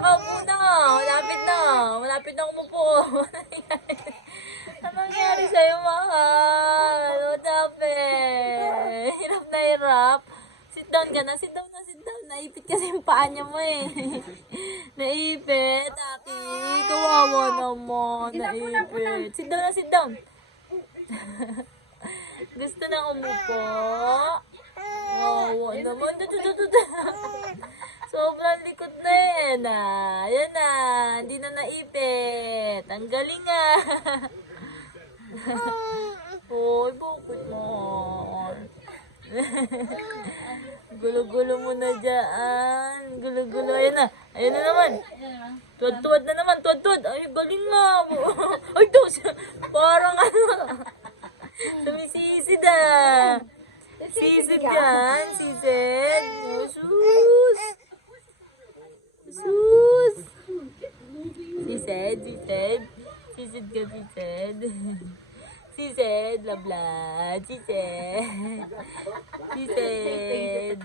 nakaupo na. Malapit na. Malapit na umupo. Ano nangyari sa'yo, mahal? What happened? Hirap na hirap. Sit down ka na. Sit down na, sit down. Naipit kasi yung paa niya mo eh. Naipit, ate. Kawawa naman. Naipit. Sit down na, sit down. Gusto na umupo. Kawawa naman. Sobrang likod na yan ah. Yan na. Hindi na naipit. Ang galing ah. Hoy, bakit mo? Gulo-gulo mo na dyan. Gulo-gulo. Ayan na. Ayan na naman. Tuwad-tuwad na naman. Tuwad-tuwad. Ay, galing nga. Ay, ito. Parang ano. Sumisisid ah. Sisid yan. Sisid. Sus. Sus. Sisid. Sisid. Sisid ka, sisid. Sisid. Lablad. Sisid. Sisid.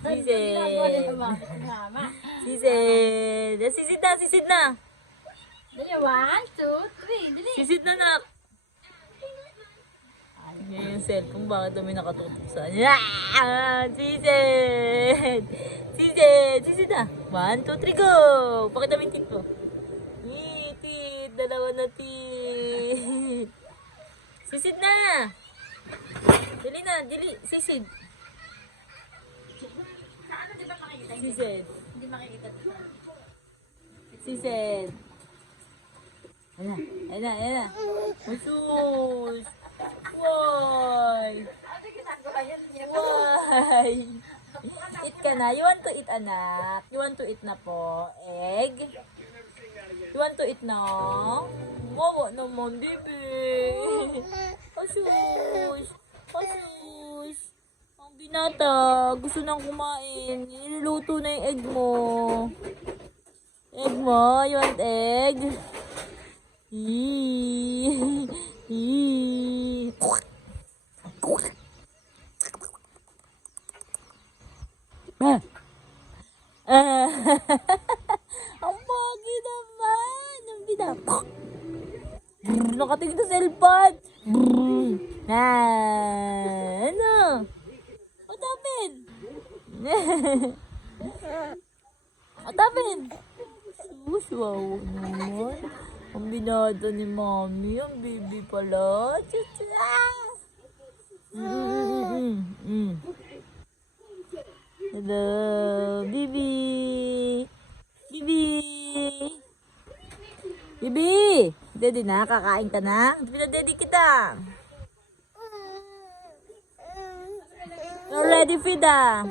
Sisid. Sisid. Sisid na, sisid na. Dali, 1, 2, 3. Dali. Sisid na, nak. Ngayon yung cellphone, bakit kami nakatutok sa kanya? Sisid! Sisid! Sisid na! 1, 2, 3, go! Pakita mo yung tit mo. Tit! Dalawa na tit! Sisid na! Dili na! Dili! Sisid! Sisid! Hindi makikita dito. Sisid! Ayan na! Ayan na! Ayan na! Usus! Why? Why? Eat ka na. You want to eat, anak? You want to eat na po? Egg? You want to eat na? Wawa naman, baby. Asus. Asus. Ang binata. Gusto nang kumain. Niluluto na yung egg mo. Egg mo? You want egg? Eee. Ang pogi naman. Ang binata. Nakatingin sa cellphone. Ano? What happened? What happened? Sus, wow naman. Ang binata ni Mommy. Ang baby pala. Hello, Bibi. Bibi. Bibi. Daddy na, kakain ka na? Pinadaddy kita. You're ready, Frida?